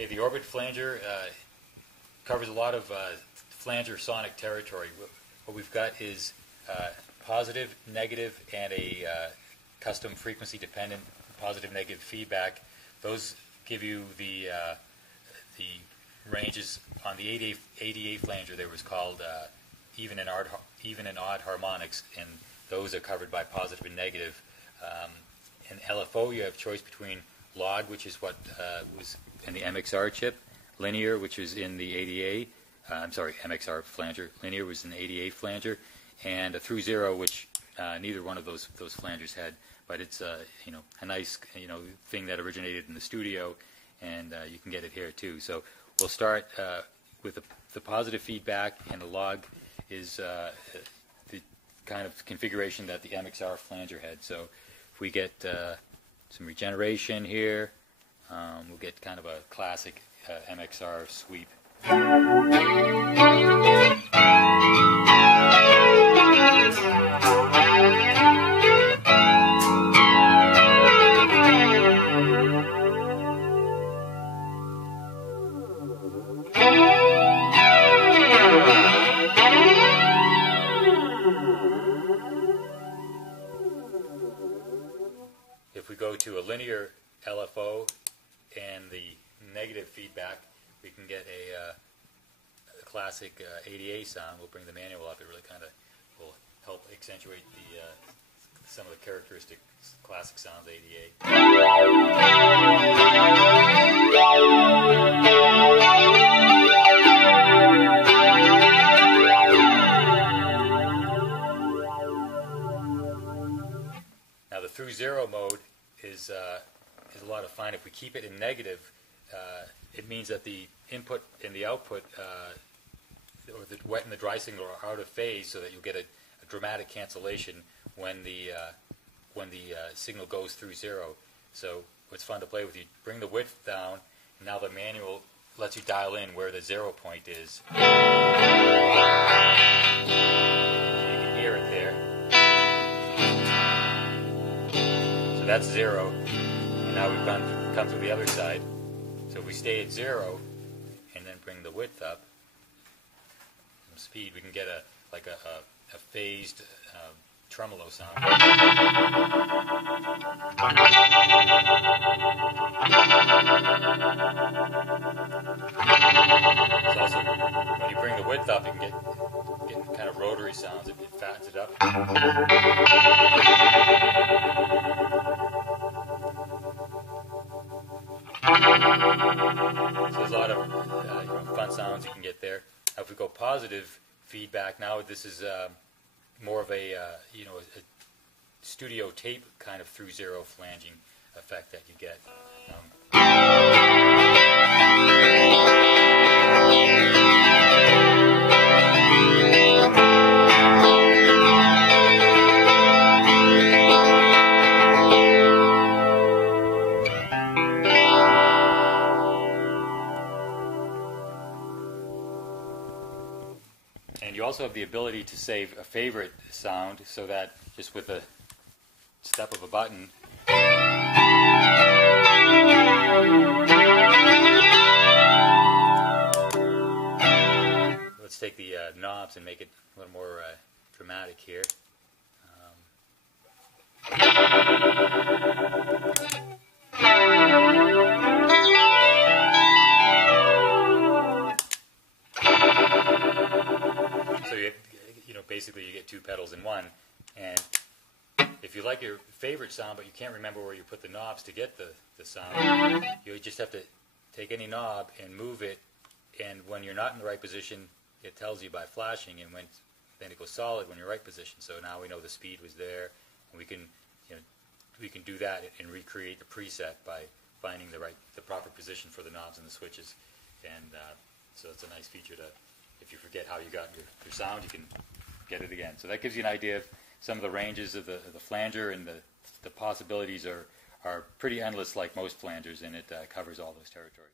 Okay, the Orbit Flanger covers a lot of flanger sonic territory. What we've got is positive, negative, and a custom frequency-dependent positive-negative feedback. Those give you the ranges on the 88 flanger. There was called even and odd harmonics, and those are covered by positive and negative. In LFO, you have choice between log, which is what was in the MXR chip, linear, which is in the ADA. I'm sorry, MXR flanger. Linear was in the ADA flanger, and a through zero, which neither one of those flangers had. But it's a nice thing that originated in the studio, and you can get it here too. So we'll start with the positive feedback, and the log is the kind of configuration that the MXR flanger had. So if we get some regeneration here, we'll get kind of a classic MXR sweep. If we go to a linear LFO and the negative feedback, we can get a classic ADA sound. We'll bring the manual up. It really kind of will help accentuate some of the characteristic classic sounds ADA. Now the through zero mode is a lot of fun. If we keep it in negative, it means that the input and the output, or the wet and the dry signal, are out of phase, so that you'll get a dramatic cancellation when the signal goes through zero. So what's fun to play with, you bring the width down, and now the manual lets you dial in where the 0 point is. So you can hear it there. So that's 0. And now we've come to the other side. So if we stay at 0 and then bring the width up, some speed, we can get a phased tremolo sound. It's also, when you bring the width up, you can get kind of rotary sounds. It fattens it up. So there's a lot of fun sounds you can get there. Now if we go positive feedback, now this is more of a studio tape kind of through zero flanging effect that you get. And you also have the ability to save a favorite sound, so that just with a step of a button, let's take the knobs and make it a little more dramatic here. So basically you get two pedals in one, and if you like your favorite sound but you can't remember where you put the knobs to get the sound, you just have to take any knob and move it, and when you're not in the right position, it tells you by flashing, and then it goes solid when you're right position. So now we know the speed was there, and we can do that and recreate the preset by finding the proper position for the knobs and the switches, and so it's a nice feature to, if you forget how you got your sound, you can get it again. So that gives you an idea of some of the ranges of the flanger, and the possibilities are pretty endless, like most flangers, and it covers all those territories.